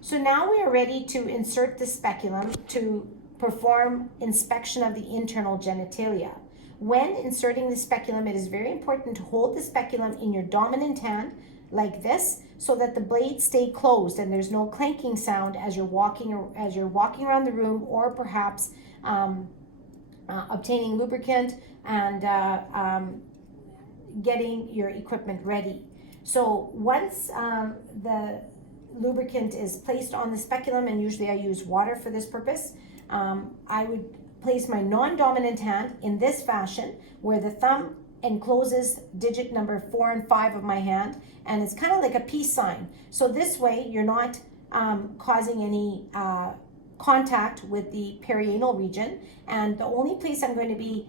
So now we are ready to insert the speculum to perform inspection of the internal genitalia. When inserting the speculum, it is very important to hold the speculum in your dominant hand like this so that the blades stay closed and there's no clanking sound as you're walking around the room, or perhaps obtaining lubricant and getting your equipment ready. So once the lubricant is placed on the speculum, and usually I use water for this purpose, I would place my non-dominant hand in this fashion where the thumb encloses digit number 4 and 5 of my hand, and it's kind of like a peace sign. So this way you're not causing any contact with the perianal region, and the only place I'm going to be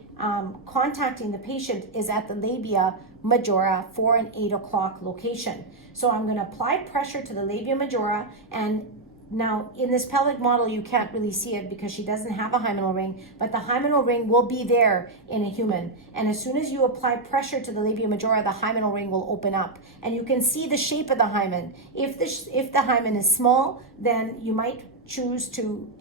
contacting the patient is at the labia majora 4 and 8 o'clock location. So I'm going to apply pressure to the labia majora, and now in this pelvic model you can't really see it because she doesn't have a hymenal ring, but the hymenal ring will be there in a human, and as soon as you apply pressure to the labia majora, the hymenal ring will open up and you can see the shape of the hymen. If the hymen is small, then you might choose to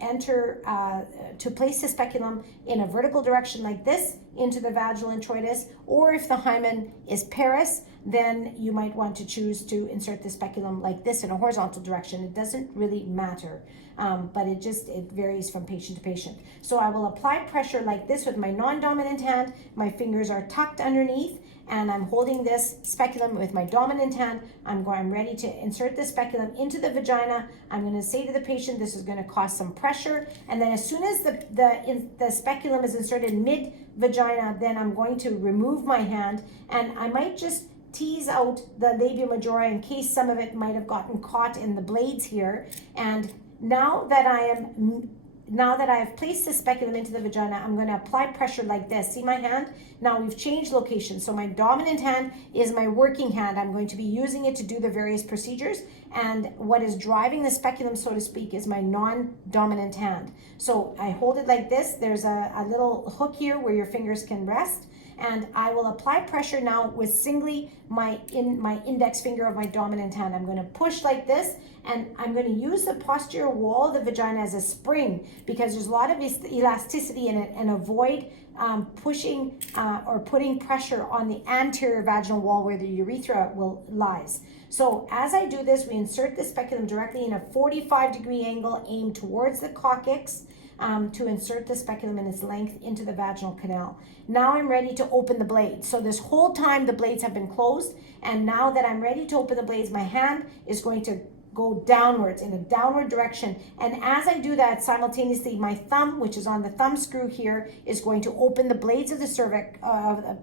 to place the speculum in a vertical direction like this into the vaginal introitus, or if the hymen is paris, then you might want to choose to insert the speculum like this in a horizontal direction. It doesn't really matter, but it varies from patient to patient. So I will apply pressure like this with my non-dominant hand. My fingers are tucked underneath, and I'm holding this speculum with my dominant hand. I'm ready to insert the speculum into the vagina. I'm going to say to the patient, this is going to cause some pressure, and then as soon as the speculum is inserted mid-vagina, then I'm going to remove my hand, and I might just tease out the labia majora in case some of it might have gotten caught in the blades here. And now that I have placed the speculum into the vagina, I'm going to apply pressure like this. See my hand? Now we've changed location. So my dominant hand is my working hand. I'm going to be using it to do the various procedures. And what is driving the speculum, so to speak, is my non-dominant hand. So I hold it like this. There's a little hook here where your fingers can rest. And I will apply pressure now with singly my index finger of my dominant hand. I'm going to push like this, and I'm going to use the posterior wall of the vagina as a spring because there's a lot of elasticity in it, and avoid pushing or putting pressure on the anterior vaginal wall where the urethra lies. So as I do this, we insert the speculum directly in a 45-degree angle aimed towards the coccyx, to insert the speculum in its length into the vaginal canal. Now I'm ready to open the blades. So this whole time the blades have been closed, and now that I'm ready to open the blades, my hand is going to go downwards in a downward direction, and as I do that, simultaneously my thumb, which is on the thumb screw here, is going to open the blades of the cervix,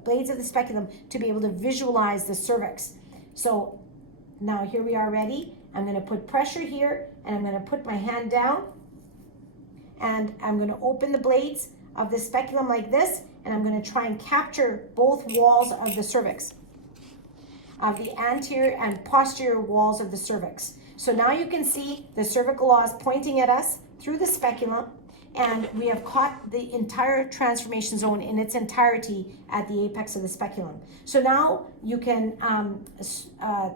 blades of the speculum, to be able to visualize the cervix. So now here we are ready. I'm going to put pressure here, and I'm going to put my hand down, and I'm going to open the blades of the speculum like this, and I'm going to try and capture both walls of the cervix, of the anterior and posterior walls of the cervix. So now you can see the cervical os pointing at us through the speculum, and we have caught the entire transformation zone in its entirety at the apex of the speculum. So now you can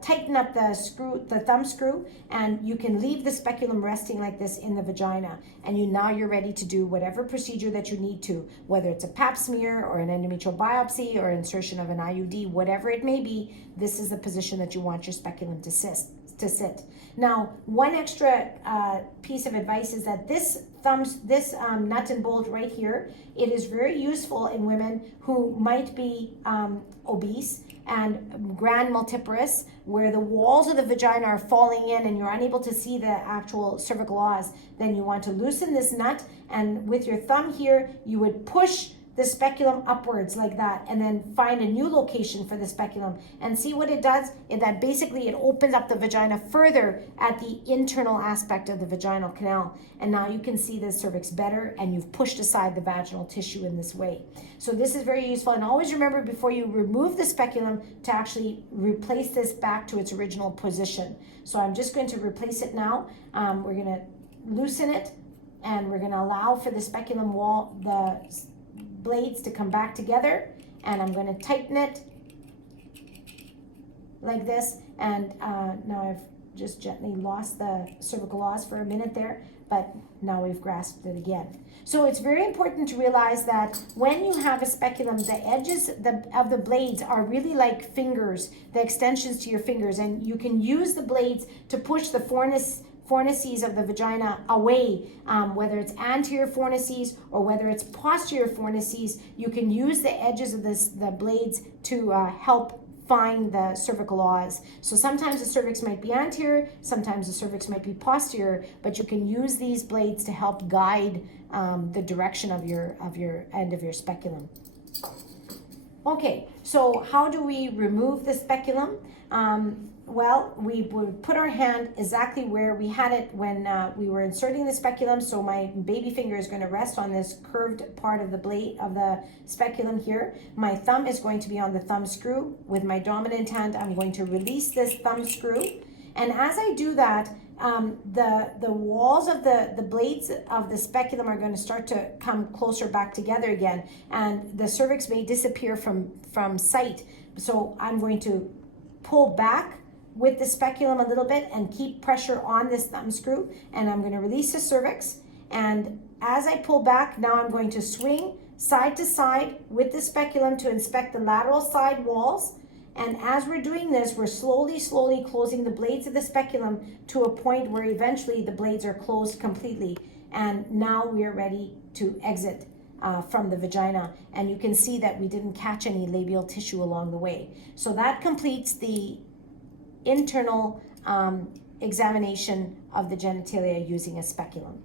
tighten up the thumb screw, and you can leave the speculum resting like this in the vagina. And now you're ready to do whatever procedure that you need to, whether it's a pap smear or an endometrial biopsy or insertion of an IUD, whatever it may be. This is the position that you want your speculum to sit. Now, one extra piece of advice is that this nut and bolt right here, it is very useful in women who might be obese and grand multiparous, where the walls of the vagina are falling in and you're unable to see the actual cervical os. Then you want to loosen this nut, and with your thumb here, you would push the speculum upwards like that, and then find a new location for the speculum, and see what it does. That basically it opens up the vagina further at the internal aspect of the vaginal canal, and now you can see the cervix better, and you've pushed aside the vaginal tissue in this way. So this is very useful, and always remember before you remove the speculum to actually replace this back to its original position. So I'm just going to replace it now. We're going to loosen it, and we're going to allow for the speculum wall, the blades, to come back together, and I'm going to tighten it like this. And now I've just gently lost the cervical os for a minute there, but now we've grasped it again. So it's very important to realize that when you have a speculum, the edges of the blades are really like fingers, the extensions to your fingers, and you can use the blades to push the fornices of the vagina away, whether it's anterior fornices or whether it's posterior fornices. You can use the edges of the blades to help find the cervical os. So sometimes the cervix might be anterior, sometimes the cervix might be posterior, but you can use these blades to help guide the direction of your end of your speculum. Okay, so how do we remove the speculum? Well, we would put our hand exactly where we had it when we were inserting the speculum. So my baby finger is going to rest on this curved part of the blade of the speculum here. My thumb is going to be on the thumb screw. With my dominant hand, I'm going to release this thumb screw. And as I do that, the walls of the blades of the speculum are going to start to come closer back together again. And the cervix may disappear from sight. So I'm going to pull back with the speculum a little bit and keep pressure on this thumb screw, and I'm going to release the cervix. And as I pull back, now I'm going to swing side to side with the speculum to inspect the lateral side walls. And as we're doing this, we're slowly closing the blades of the speculum to a point where eventually the blades are closed completely. And now we are ready to exit from the vagina. And you can see that we didn't catch any labial tissue along the way. So that completes the internal examination of the genitalia using a speculum.